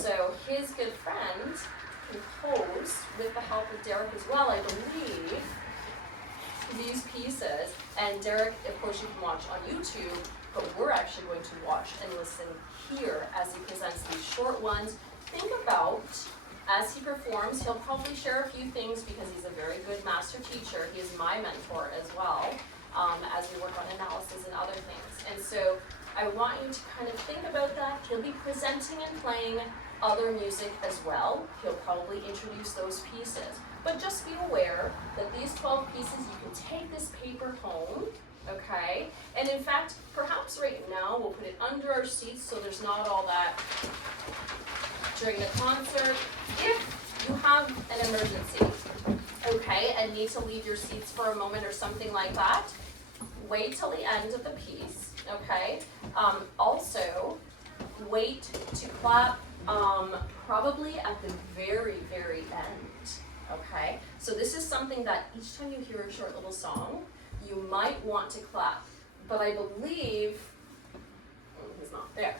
so his good friend composed, with the help of Derek as well, I believe, these pieces. And Derek, of course, you can watch on YouTube, but we're actually going to watch and listen here as he presents these short ones. Think about, as he performs, he'll probably share a few things because he's a very good master teacher. He is my mentor as well, as we work on analysis and other things. And so I want you to kind of think about that. He'll be presenting and playing other music as well. He'll probably introduce those pieces. But just be aware that these 12 pieces, you can take this paper home, okay? And in fact, perhaps right now, we'll put it under our seats so there's not all that during the concert. If you have an emergency, okay, and need to leave your seats for a moment or something like that, wait till the end of the piece, okay? Also, wait to clap probably at the very, very end, okay? So this is something that each time you hear a short little song, you might want to clap, but I believe, he's not there.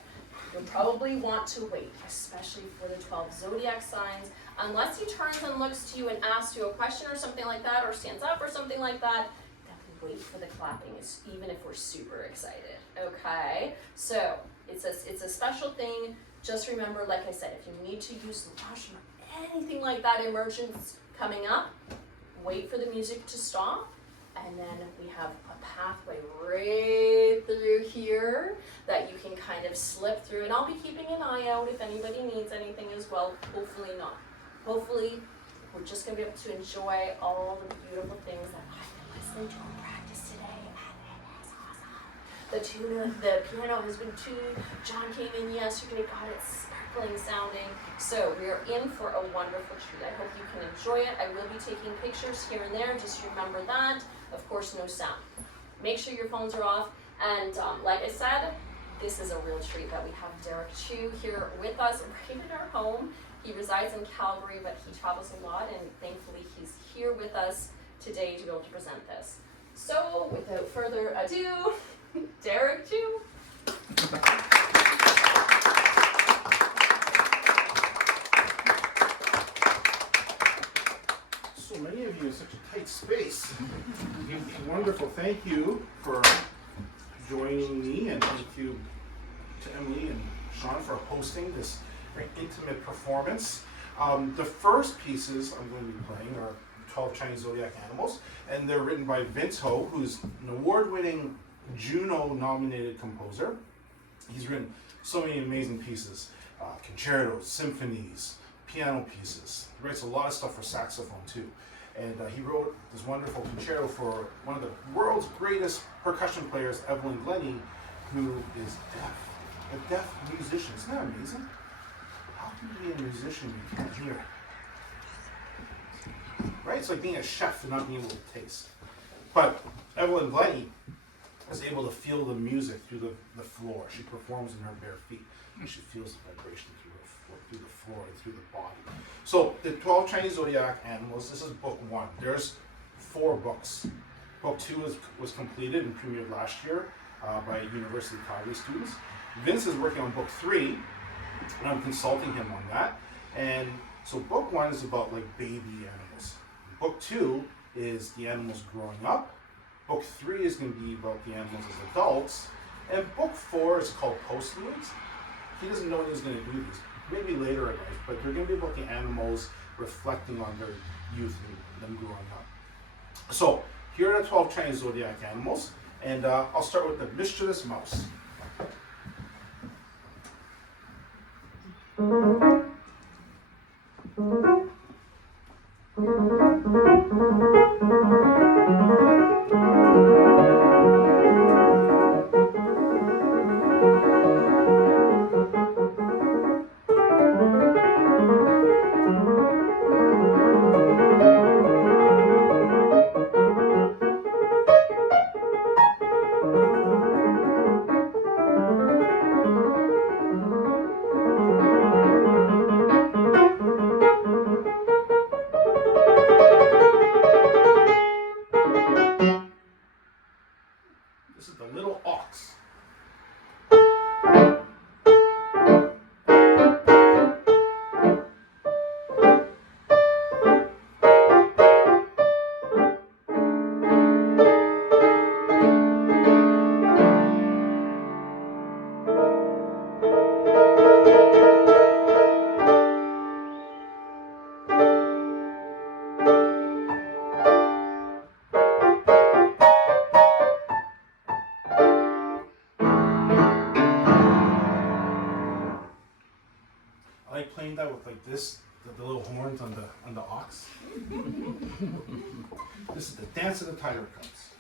You'll probably want to wait, especially for the 12 zodiac signs, unless he turns and looks to you and asks you a question or something like that, or stands up or something like that. Wait for the clapping, even if we're super excited, okay? So it's a special thing. Just remember, like I said, if you need to use the washroom or anything like that, emergence coming up, wait for the music to stop, and then we have a pathway right through here that you can kind of slip through, and I'll be keeping an eye out if anybody needs anything as well. Hopefully not. Hopefully, we're just gonna be able to enjoy all the beautiful things that I've been listening to in practice today, and it is awesome. The piano has been tuned. John came in yesterday, got it sparkling sounding. So we are in for a wonderful treat. I hope you can enjoy it. I will be taking pictures here and there. Just remember that. Of course, no sound. Make sure your phones are off. And like I said, this is a real treat that we have Derek Chiu here with us right in our home. He resides in Calgary, but he travels a lot, and thankfully he's here with us today to be able to present this. So without further ado, Derek Chiu. So many of you in such a tight space. Wonderful. Thank you for joining me, and thank you to Emily and Sean for hosting this very intimate performance. The first pieces I'm going to be playing are 12 Chinese Zodiac Animals, and they're written by Vince Ho, who's an award-winning Juno-nominated composer. He's written so many amazing pieces, concertos, symphonies, piano pieces. He writes a lot of stuff for saxophone too. And he wrote this wonderful concerto for one of the world's greatest percussion players, Evelyn Glennie, who is deaf. A deaf musician. Isn't that amazing? How can you be a musician you can't hear? Right? It's like being a chef and not being able to taste. But Evelyn Glennie is able to feel the music through the floor. She performs in her bare feet, and she feels the vibration through the floor and through the body. So the 12 Chinese Zodiac Animals, this is book 1. There's 4 books. Book 2 was completed and premiered last year by University of Calgary students. Vince is working on book 3, and I'm consulting him on that. And so book 1 is about like baby animals. Book 2 is the animals growing up. Book 3 is going to be about the animals as adults. And book 4 is called Postludes. He doesn't know when he's going to do these. Maybe later in life, but they're going to be about the animals reflecting on their youth and them growing up. So here are the 12 Chinese Zodiac Animals, and I'll start with the mischievous mouse. I like playing that with like this, the little horns on the ox. This is the dance of the tiger cubs.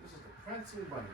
This is the prancing bunnies.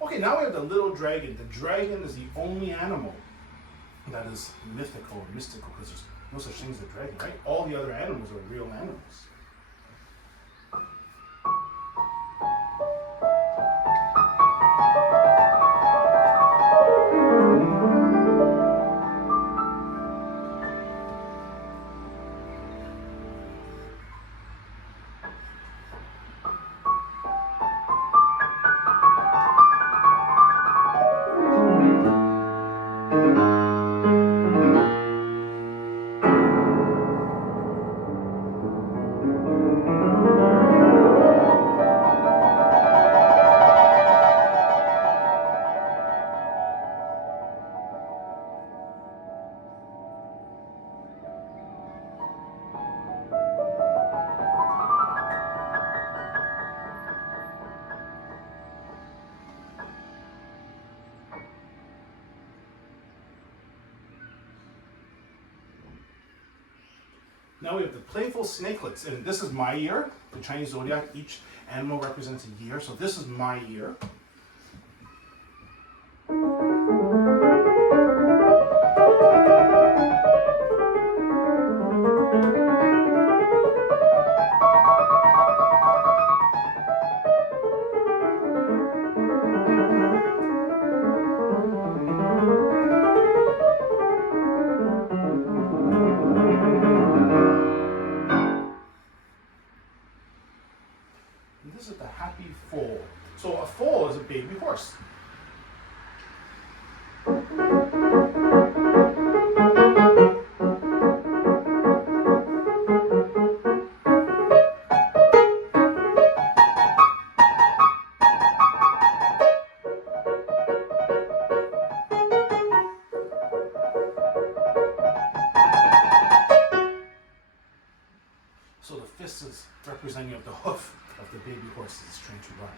Okay, now we have the little dragon. The dragon is the only animal that is mythical or mystical because there's no such thing as a dragon, right? All the other animals are real animals. Now we have the playful snakelets, and this is my year. The Chinese zodiac, each animal represents a year, so this is my year. And this is the happy foal. So a foal is a baby horse. So the fist is representing of the hoof of the baby horse that is trying to run.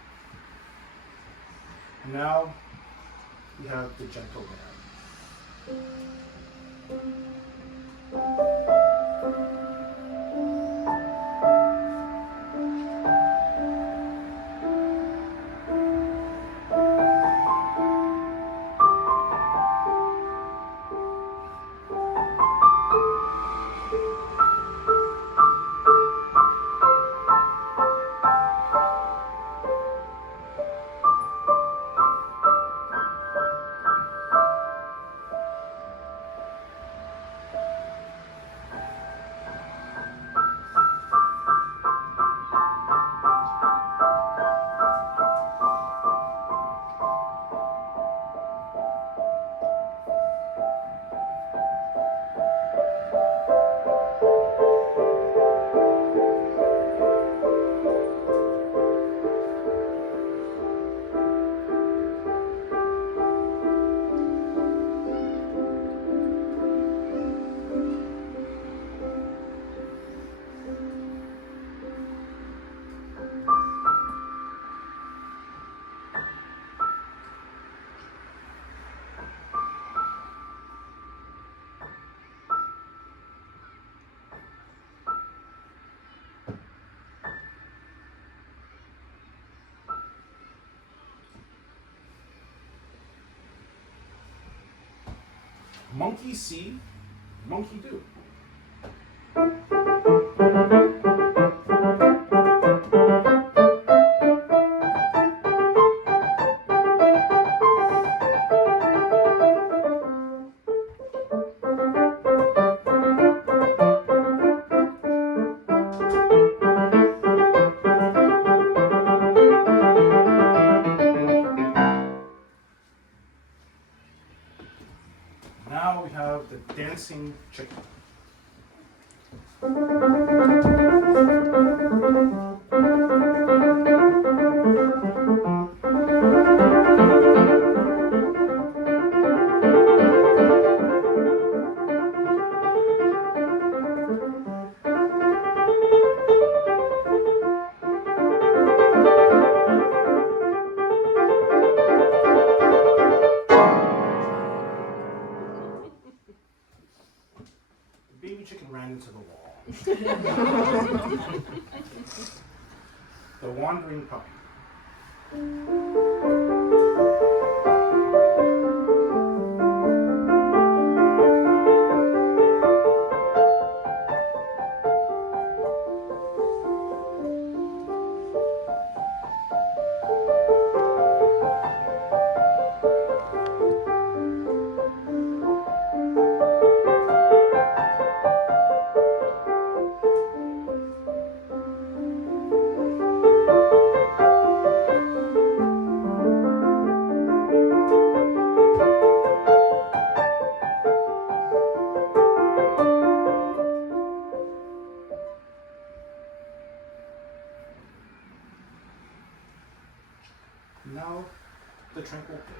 And now we have the gentle man. Monkey see, monkey do. Now we have the dancing chicken. The baby chicken ran into the wall. The wandering puppy. Now the tranquil pig.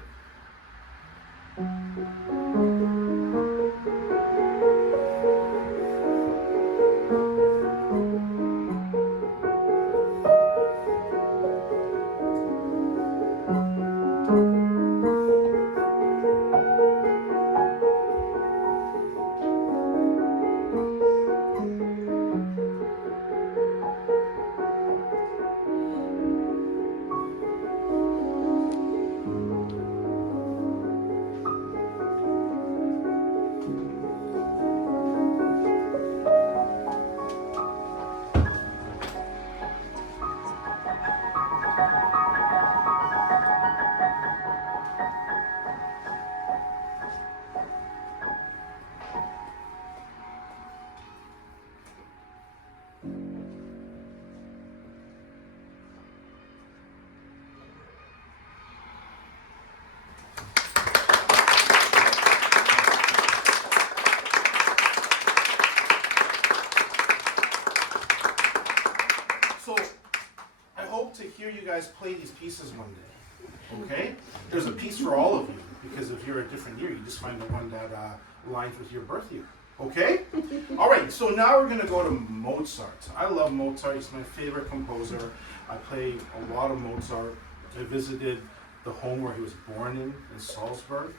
So, I hope to hear you guys play these pieces one day, okay? There's a piece for all of you, because if you're a different year, you just find the one that aligns with your birth year, okay? All right, so now we're gonna go to Mozart. I love Mozart, he's my favorite composer. I play a lot of Mozart. I visited the home where he was born in Salzburg.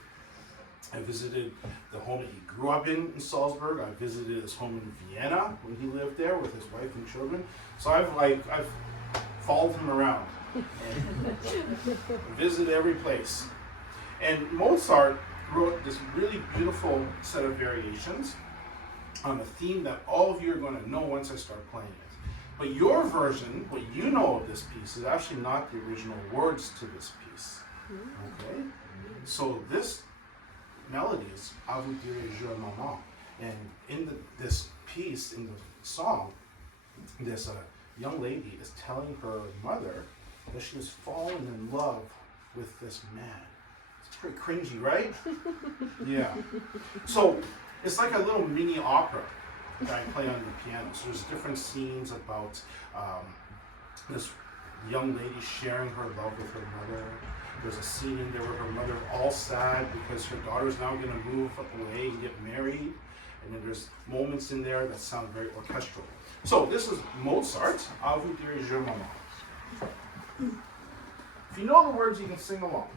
I visited the home that he grew up in Salzburg. I visited his home in Vienna when he lived there with his wife and children. So I've followed him around and visited every place. And Mozart wrote this really beautiful set of variations on a theme that all of you are going to know once I start playing it. But your version, what you know of this piece, is actually not the original words to this piece. Okay? So this melody is "A vous dire je maman," and in this piece, in the song, this young lady is telling her mother that she has fallen in love with this man. It's pretty cringy, right? Yeah. So it's like a little mini opera that I play on the piano. So there's different scenes about this young lady sharing her love with her mother. There's a scene in there where her mother all sad because her daughter's now going to move away and get married. And then there's moments in there that sound very orchestral. So this is Mozart, "A vous dire je maman." If you know the words, you can sing along.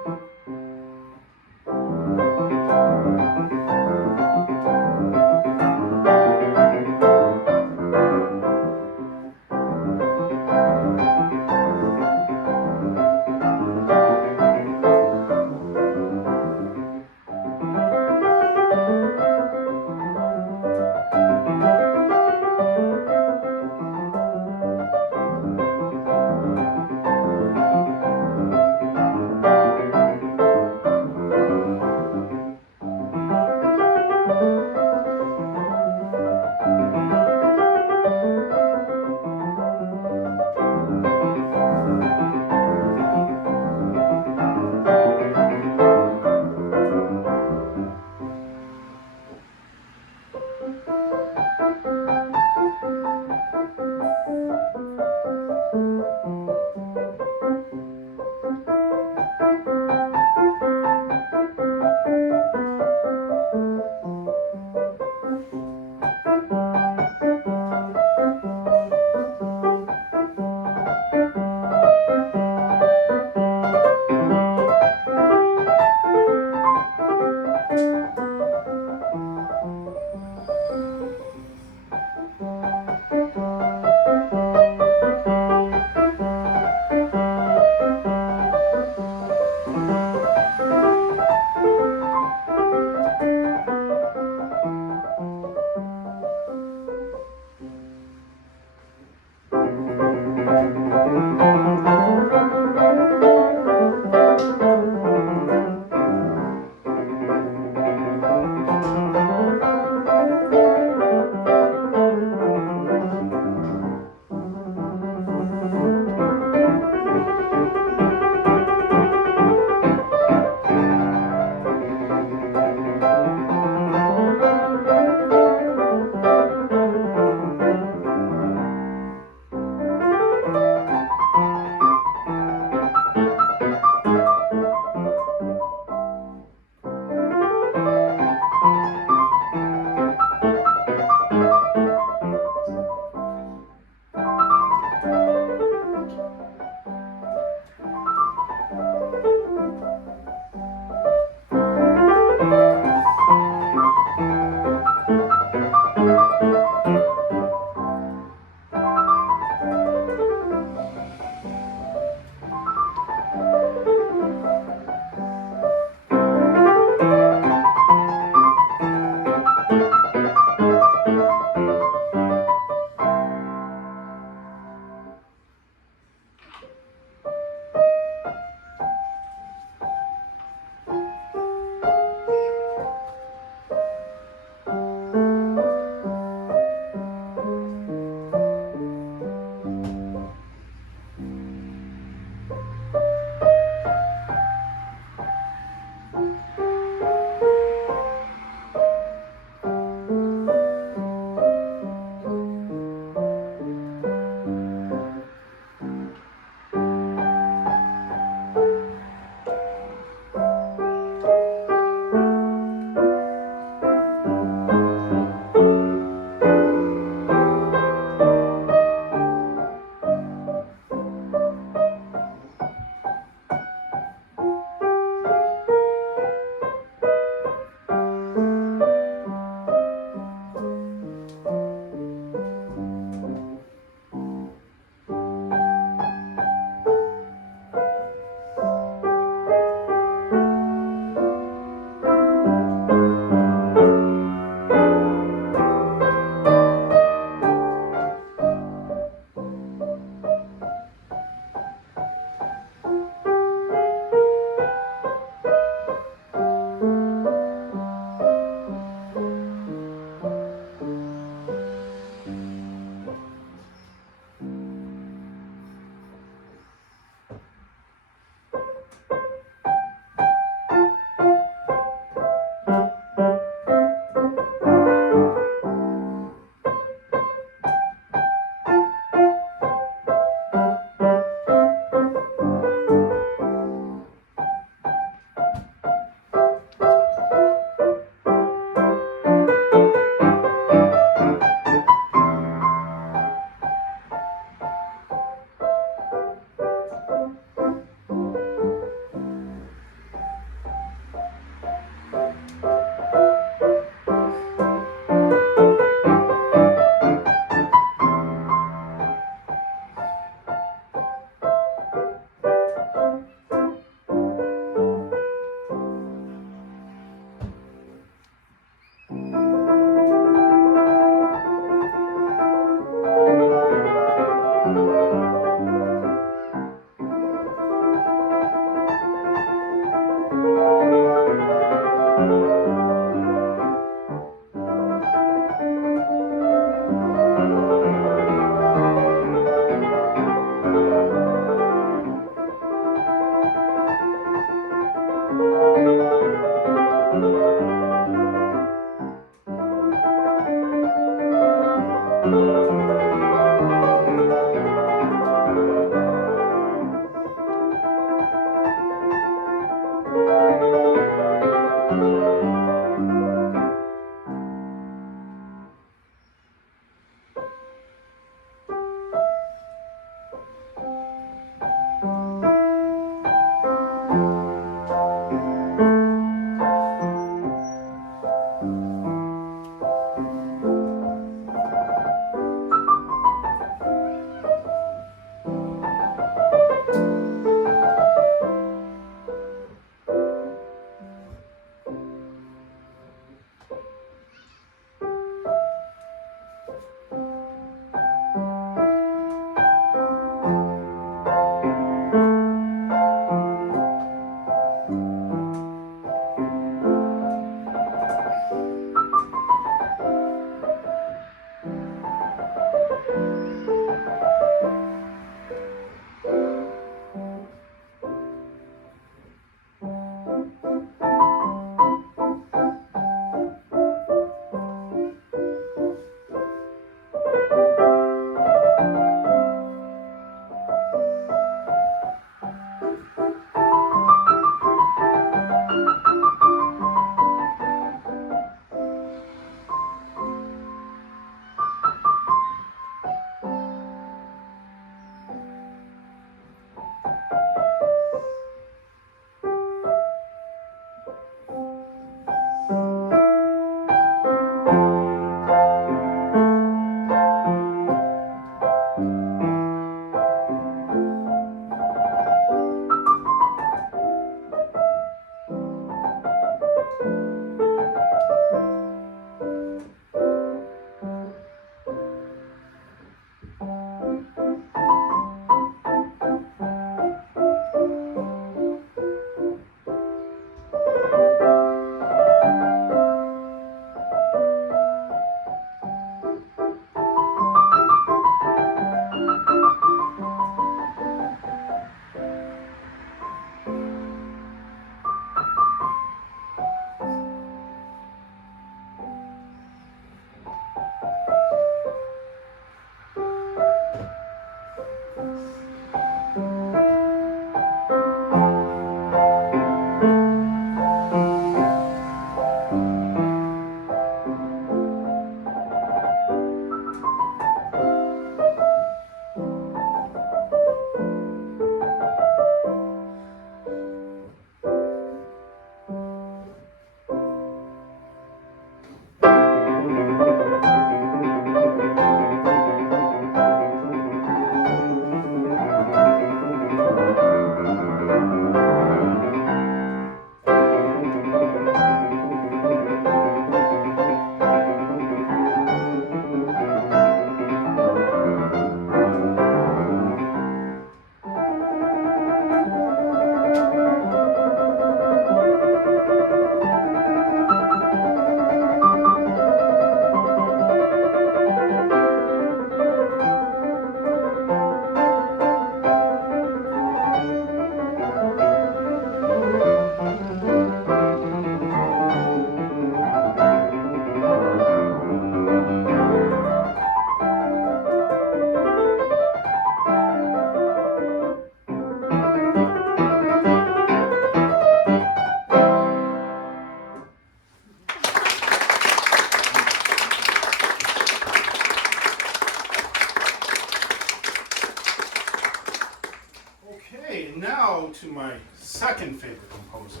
To my second favorite composer,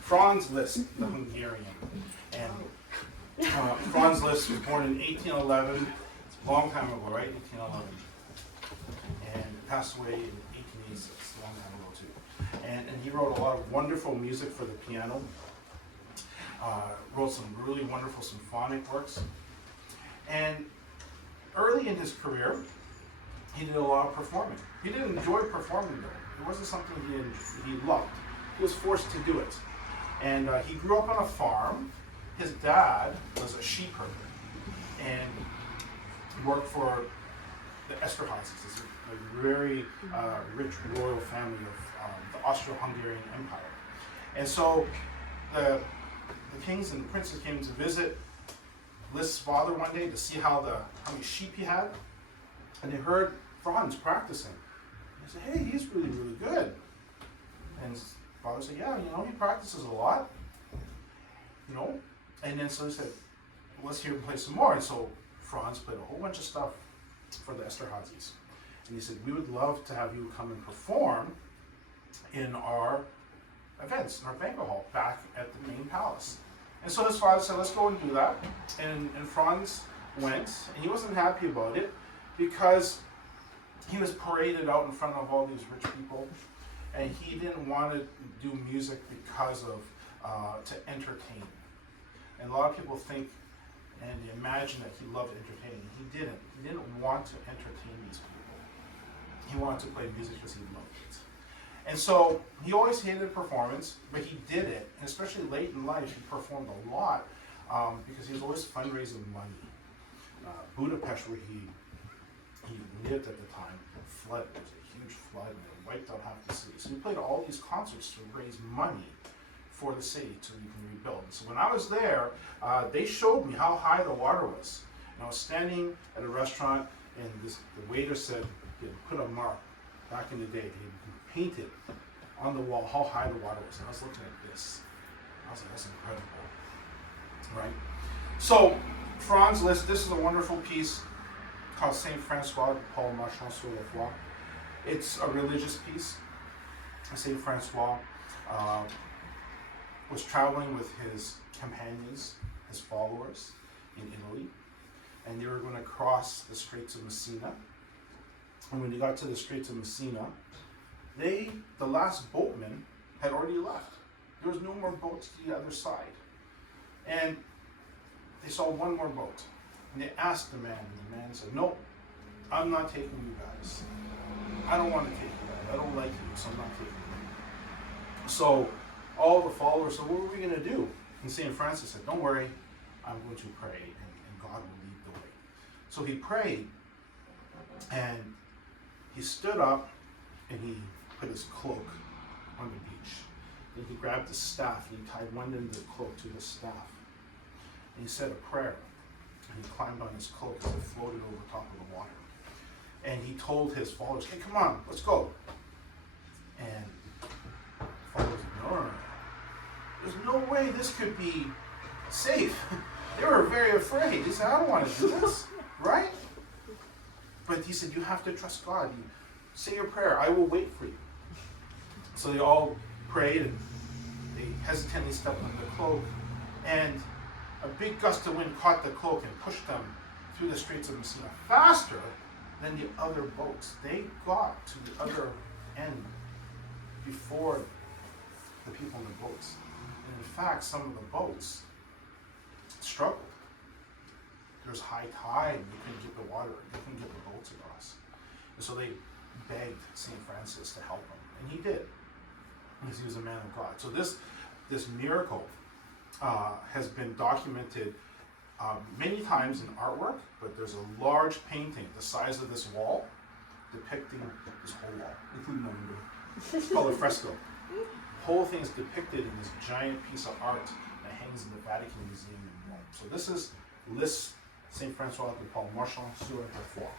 Franz Liszt, the Hungarian. And Franz Liszt was born in 1811. It's a long time ago, right? 1811. And passed away in 1886, a long time ago too. And he wrote a lot of wonderful music for the piano. Wrote some really wonderful symphonic works. And early in his career, he did a lot of performing. He didn't enjoy performing though. It wasn't something he loved. He was forced to do it. And he grew up on a farm. His dad was a sheep herder and worked for the Esterházys, a very rich royal family of the Austro-Hungarian Empire. And so the kings and princes came to visit Liszt's father one day to see how many sheep he had, and they heard Franz practicing. They said, "Hey, he's really, really good." And his father said, "Yeah, he practices a lot, And then so he said, "Let's hear him play some more." And so Franz played a whole bunch of stuff for the Esterházys. And he said, "We would love to have you come and perform in our events, in our banquet hall, back at the main palace." And so his father said, "Let's go and do that." And Franz went, and he wasn't happy about it because he was paraded out in front of all these rich people, and he didn't want to do music because of to entertain. And a lot of people think and imagine that he loved entertaining. He didn't. He didn't want to entertain these people. He wanted to play music because he loved it. And so he always hated performance, but he did it, and especially late in life, he performed a lot because he was always fundraising money. Budapest, where he lived at the time, flooded. There was a huge flood, and it wiped out half the city. So he played all these concerts to raise money for the city so we can rebuild. So when I was there, they showed me how high the water was. And I was standing at a restaurant, and the waiter said he had put a mark back in the day. He had painted on the wall how high the water was. And I was looking at this. I was like, that's incredible, right? So Franz Liszt, this is a wonderful piece called Saint Francois de Paul Marchand sur la Foi. It's a religious piece. Saint Francois was traveling with his companions, his followers, in Italy, and they were going to cross the Straits of Messina. And when they got to the Straits of Messina, the last boatman had already left. There was no more boats to the other side. And they saw one more boat. And they asked the man, and the man said, "No, I'm not taking you guys. I don't want to take you guys. I don't like you, so I'm not taking you." So all the followers said, "What are we going to do?" And St. Francis said, "Don't worry, I'm going to pray, and God will lead the way." So he prayed, and he stood up, and he put his cloak on the beach. Then he grabbed his staff, and he tied one end of the cloak to his staff. And he said a prayer, and he climbed on his cloak as it floated over top of the water. And he told his followers, "Hey, come on, let's go." And the followers said, "No. There's no way this could be safe." They were very afraid. He said, "I don't want to do this," right? But he said, "You have to trust God. You say your prayer. I will wait for you." So they all prayed, and they hesitantly stepped on the cloak, and a big gust of wind caught the cloak and pushed them through the Straits of Messina faster than the other boats. They got to the other end before the people in the boats. And in fact, some of the boats struggled. There was high tide, and they couldn't get the water, they couldn't get the boats across. And so they begged St. Francis to help them, and he did, because he was a man of God. So this miracle has been documented many times in artwork, but there's a large painting the size of this wall depicting this whole wall, including the window. It's called a fresco. The whole thing is depicted in this giant piece of art that hangs in the Vatican Museum in Rome. So this is Liszt, Saint Francois de Paul Marchand sur la Foi.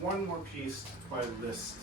One more piece by Liszt.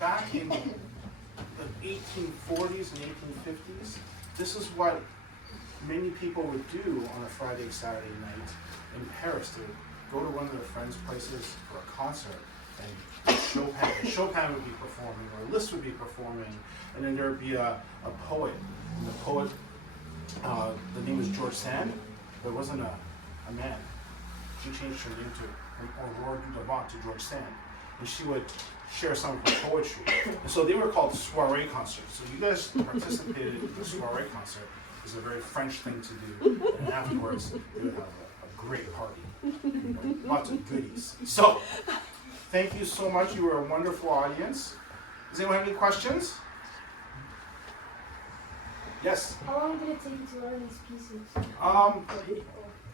Back in the 1840s and 1850s, this is what many people would do on a Friday, Saturday night in Paris. They would go to one of their friends' places for a concert, and Chopin would be performing, or Liszt would be performing, and then there would be a poet. And the poet, the name was George Sand, but it wasn't a man. She changed her name to Aurore Dudevant to George Sand, and she would share some of her poetry. And so they were called soiree concerts. So you guys participated in the soiree concert. It's a very French thing to do. And afterwards, they would have a great party. Lots of goodies. So, thank you so much. You were a wonderful audience. Does anyone have any questions? Yes? How long did it take you to learn these pieces?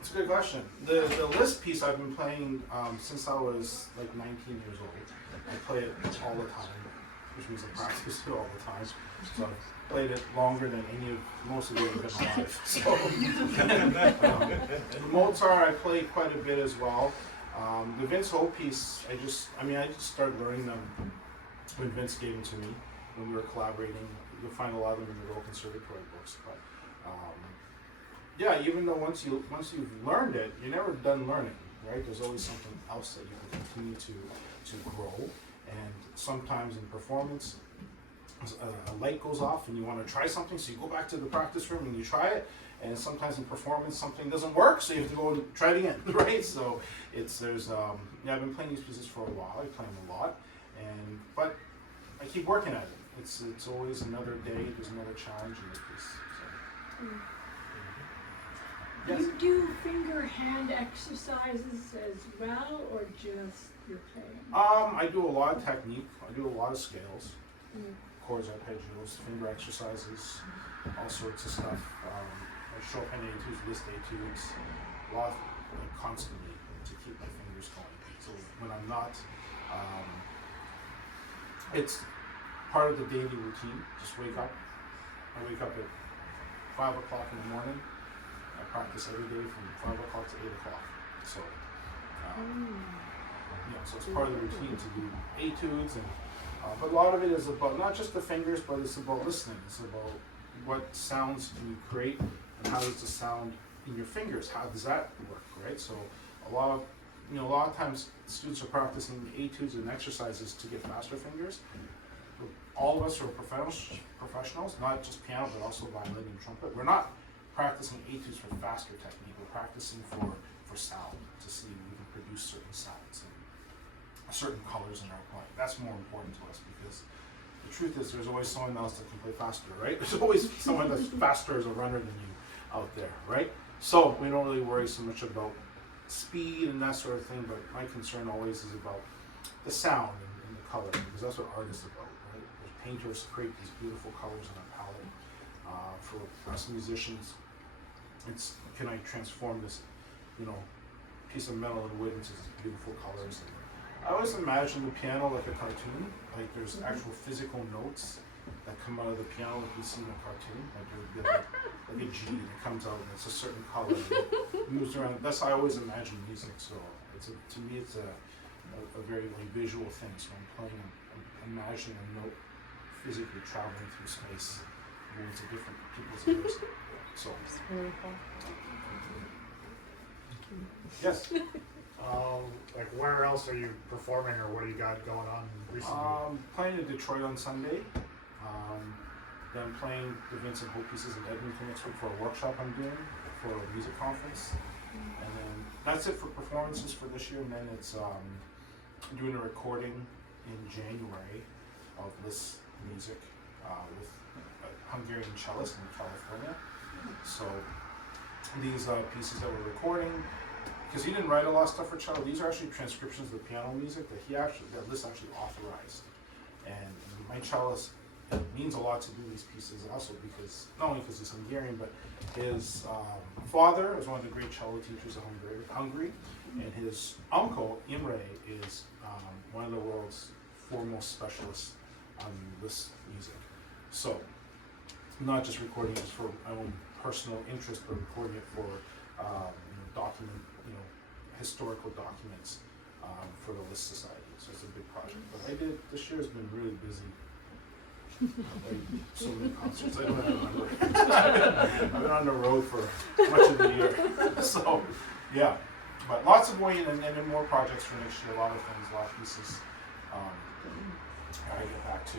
It's a good question. The Liszt piece I've been playing since I was like 19 years old. I play it all the time, which means I practice it all the time. So I've played it longer than most of you have been alive. So Mozart I play quite a bit as well. The Vince Ho piece, I just started learning them when Vince gave them to me when we were collaborating. You'll find a lot of them in the Royal Conservatory books, but yeah, even though once you've learned it, you're never done learning, right? There's always something else that you can continue to grow. And sometimes in performance, a light goes off and you want to try something, so you go back to the practice room and you try it. And sometimes in performance, something doesn't work, so you have to go and try it again, right? So I've been playing these pieces for a while. I play them a lot, but I keep working at it. It's always another day. There's another challenge in this piece. So. Do you do finger-hand exercises as well, or just your playing? I do a lot of technique. I do a lot of scales, chords, arpeggios, finger exercises, all sorts of stuff. Like Chopin etudes, Liszt etudes, a lot of constantly to keep my fingers going. So when I'm not, it's part of the daily routine. Just wake up. I wake up at 5 o'clock in the morning. I practice every day from 5 o'clock to 8 o'clock. So, so it's part of the routine to do etudes, but a lot of it is about not just the fingers, but it's about listening. It's about what sounds can you create, and how does the sound in your fingers? How does that work, right? So, a lot of times students are practicing etudes and exercises to get faster fingers. All of us are professionals, not just piano, but also violin and trumpet. We're not practicing etudes for faster technique. We're practicing for sound, to see if we can produce certain sounds and certain colors in our playing. That's more important to us, because the truth is there's always someone else that can play faster, right? There's always someone that's faster as a runner than you out there, right? So we don't really worry so much about speed and that sort of thing, but my concern always is about the sound and the color, because that's what art is about, right? The painters create these beautiful colors in a palette. For us musicians, it's can I transform this, piece of metal and wood into these beautiful colors. And I always imagine the piano like a cartoon. Like there's actual physical notes that come out of the piano like you see in a cartoon. Like there'd be like a G that comes out and it's a certain color and it moves around. That's how I always imagine music. So to me it's a very visual thing. So I'm playing, I'm imagining a note physically traveling through space, going to different people's ears. So It's really cool. yes. Like where else are you performing, or what do you got going on recently? Playing in Detroit on Sunday. Then playing the Vincent Ho pieces in Edmonton next week for a workshop I'm doing for a music conference. And then that's it for performances for this year. And then it's doing a recording in January of Liszt music with a Hungarian cellist in California. So these pieces that we're recording, because he didn't write a lot of stuff for cello, these are actually transcriptions of the piano music that Liszt actually authorized. And my cellist it means a lot to do these pieces also because, not only because he's Hungarian, but his father is one of the great cello teachers of Hungary, and his uncle, Imre, is one of the world's foremost specialists on this music. So, not just recording it for my own personal interest, but recording it for historical documents for the Liszt Society. So it's a big project. But this year has been really busy. So many concerts. I don't even remember. I've been on the road for much of the year. So, yeah. But lots of waiting and then more projects for next year. A lot of things, a lot of pieces. I get back to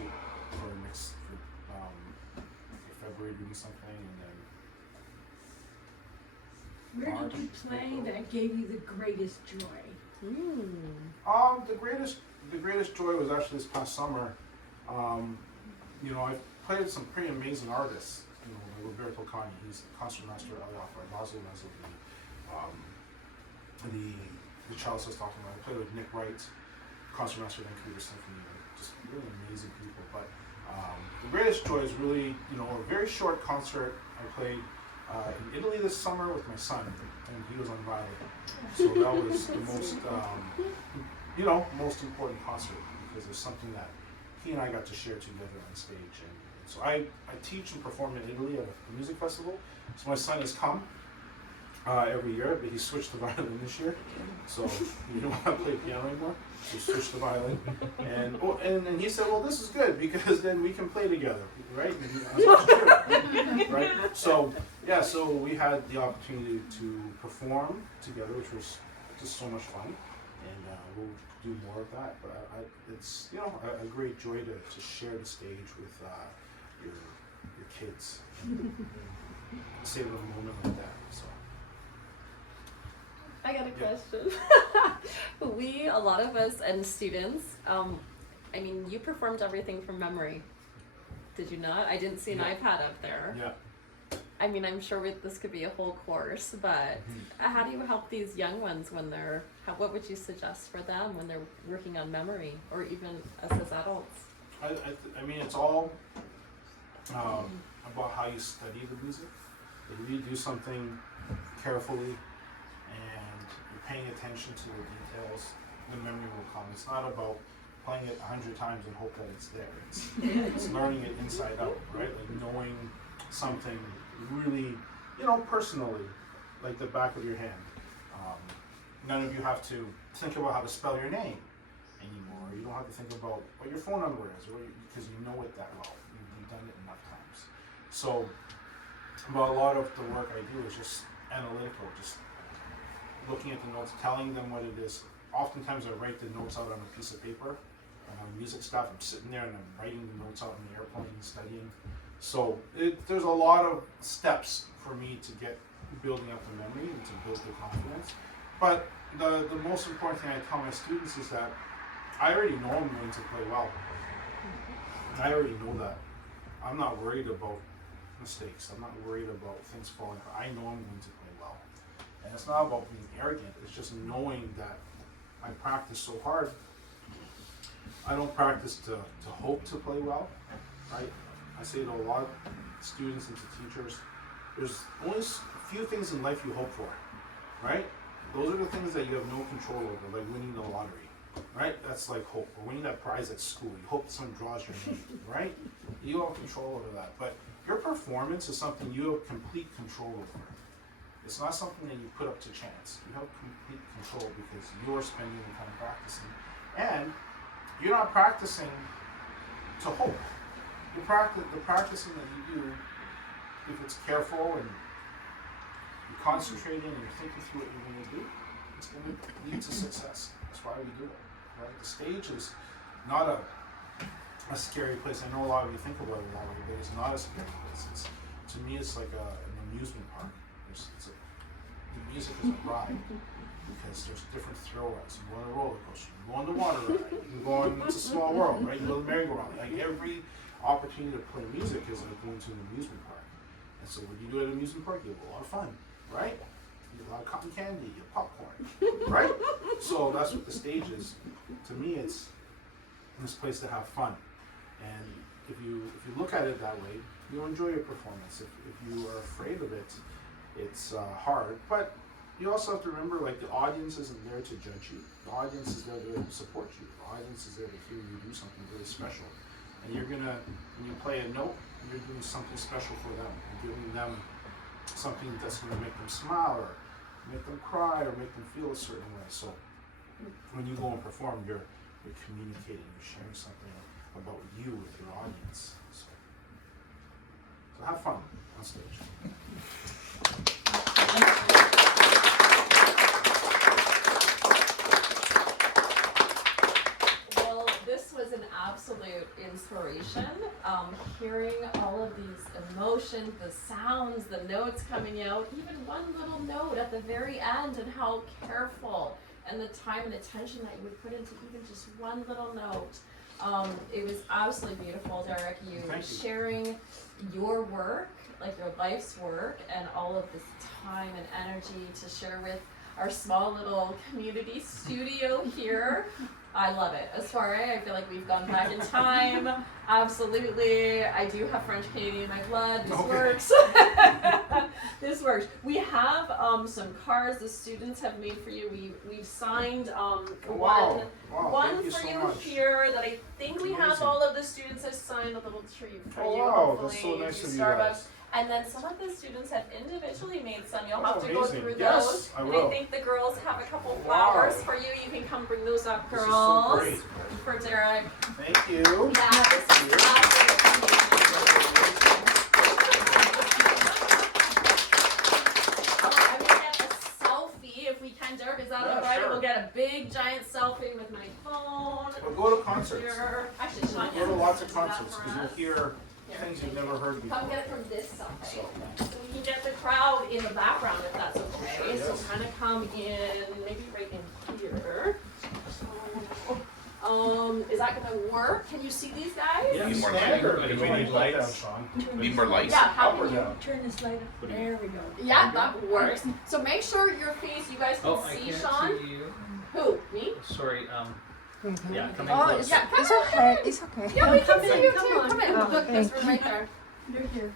for February doing something, and then Where did you play that gave you the greatest joy? the greatest joy was actually this past summer. I played with some pretty amazing artists. Roberto Cani, he's a concertmaster at Opera, Basil the cellist I was talking about. I played with Nick Wright, concertmaster at Vancouver Symphony, just really amazing people. But the greatest joy is really, a very short concert I played in Italy this summer with my son, and he was on violin. So that was the most, most important concert because it's something that he and I got to share together on stage. And so I teach and perform in Italy at a music festival. So my son has come every year, but he switched to violin this year. So he didn't want to play piano anymore. So he switched to violin. And he said, well, this is good because then we can play together, right? Right? So, yeah, so we had the opportunity to perform together, which was just so much fun. And we'll do more of that. But it's, a great joy to share the stage with your kids. And savor a moment like that. So. I got a question. A lot of us and students, you performed everything from memory. Did you not? I didn't see an iPad up there. Yeah. I'm sure this could be a whole course, but how do you help these young ones what would you suggest for them when they're working on memory, or even us as adults? It's all about how you study the music. If you do something carefully and you're paying attention to the details, the memory will come. It's not about playing it 100 times and hope that it's there. It's learning it inside out, right? Like knowing something really, personally, like the back of your hand. None of you have to think about how to spell your name anymore. You don't have to think about what your phone number is, because you know it that well. You've done it enough times. So, but a lot of the work I do is just analytical, just looking at the notes, telling them what it is. Oftentimes I write the notes out on a piece of paper. Music stuff, I'm sitting there and I'm writing the notes out in the airplane and studying. So there's a lot of steps for me to get building up the memory and to build the confidence. But the most important thing I tell my students is that I already know I'm going to play well. I already know that. I'm not worried about mistakes. I'm not worried about things falling apart. I know I'm going to play well. And it's not about being arrogant. It's just knowing that I practice so hard. I don't practice to hope to play well, right? I say to a lot of students and to teachers, there's only a few things in life you hope for, right? Those are the things that you have no control over, like winning the lottery, right? That's like hope. Or winning that prize at school. You hope someone draws your name, right? You don't have control over that. But your performance is something you have complete control over. It's not something that you put up to chance. You have complete control because you're spending the time practicing. And you're not practicing to hope. The practicing that you do, if it's careful and you're concentrating and you're thinking through what you're going to do, it's going to lead to success. That's why we do it, right? The stage is not a scary place. I know a lot of you think about it that way, but it's not a scary place. To me, it's like an amusement park. The music is a ride. Because there's different thrill rides. You go on a roller coaster, you go on the water ride, you go on It's a Small World, right? You go to the merry-go-round. Like every opportunity to play music is like going to an amusement park. And so when you do it at an amusement park, you have a lot of fun, right? You get a lot of cotton candy, you get popcorn, right? So that's what the stage is. To me, it's this place to have fun. And if you look at it that way, you'll enjoy your performance. If you are afraid of it, it's hard. But you also have to remember, like, the audience isn't there to judge you. The audience is there to support you. The audience is there to hear you do something really special. And you're gonna, when you play a note, you're doing something special for them. You're giving them something that's gonna make them smile or make them cry or make them feel a certain way. So when you go and perform, you're communicating, you're sharing something about you with your audience. So have fun on stage. Well, this was an absolute inspiration. Hearing all of these emotions, the sounds, the notes coming out, even one little note at the very end, and how careful and the time and attention that you would put into even just one little note. It was absolutely beautiful, Derek. You sharing your work, like your life's work, and all of this time and energy to share with our small little community studio here. I love it. As far as I feel like we've gone back in time. Absolutely. I do have French Canadian in my blood. This works. This works. We have some cards the students have made for you. We've signed one for you here that I think we have all of the students have signed a little tree for you. Wow, that's so nice of you guys. And then some of the students have individually made some. You'll have to go amazing. through Yes, those. I And will. I think the girls have a couple flowers for you. You can come bring those up, This is girls. so great. For Derek. Thank you. Yeah, this is absolutely. I'm gonna get a selfie if we can, Derek. Is that Yeah, alright? sure. We'll get a big giant selfie with my phone. We'll go to concerts. Here. Actually, Sean, Go to lots of do that concerts for because you'll us. hear things you've never heard before. Come get it from this side. So, So we can get the crowd in the background if that's okay. Sure, So yes. kind of come in, maybe right in here. Is that gonna work? Can you see these guys? yeah, Need more standard. light? You Do we wanna need put that lights? down, Sean. Need more lights? Yeah, how Up or can you? down? Turn this light up. There we go. Yeah, that works. So make sure your face, you guys can Oh, I see can't Sean. see you. Who? Me? Sorry, yeah, come in Oh, close. Yeah, come it's on. okay. It's okay. Yeah, we can Come see in, you come too. on. Come in. Oh, Look, this thank room right there. You're here.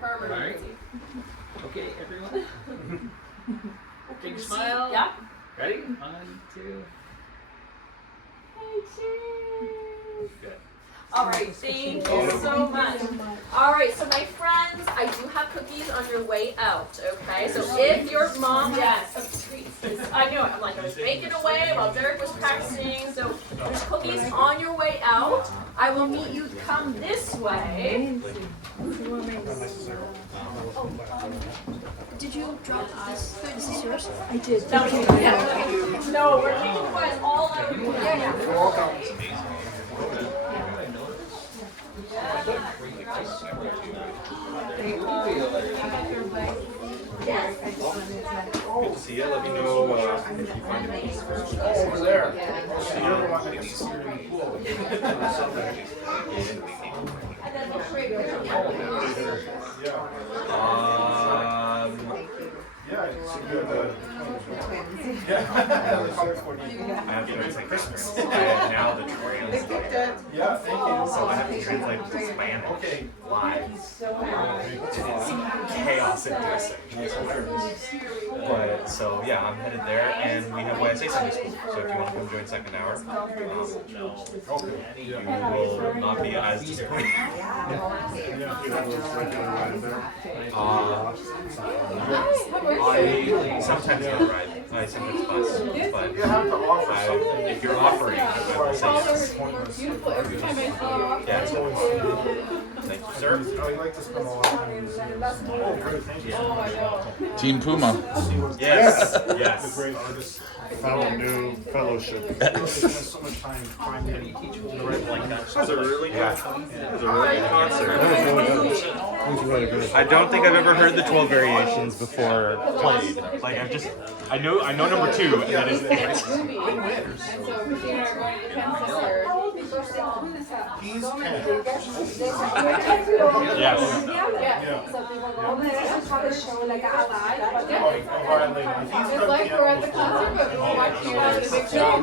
Farmer. Alright. Okay, everyone. Can Big you see? smile. Yeah. Ready? 1, 2. Hey, cheers. Good. All right, thank you so much. All right, so my friends, I do have cookies on your way out, okay? So if your mom, yes, I knew it. I'm like, I was baking away while Derek was practicing. So there's cookies on your way out. I will meet you, come this way. Did you drop this? This is yours? I did. No, we're taking you guys all out. Yeah. See ya. Let me know if you find it. Over there. So you're the one that gets to see her in the pool. And then we'll trade with Yeah. Yeah, so you're the yeah, the color coordinator. I have to translate Christmas. And now the translate. Yeah, thank you. So I have to translate to Spanish. Okay. Live. It's chaos inducing. But so yeah, I'm headed there, and we have YSA Sunday School. So if you want to come join second hour, you will not be as disappointed. I sometimes don't ride. I sometimes bus, but You have to offer something. if you're offering, I will say yes. beautiful every time I see you. Yeah, it's always thank you, sir. I like to spend a lot of time in museums. Oh, great, thank you. Oh, I know. Team Puma. Yes, The yes. great artists. Fellow new fellowship. They spend so much time finding the right Like that. language. It was a really good, it was a really good concert. It was really good. I don't think I've ever heard the 12 variations before played. Like I know number 2, and that is it. He's 10. Yes. Yeah. He's It's like we're at the concert, but we're watching it on the big show.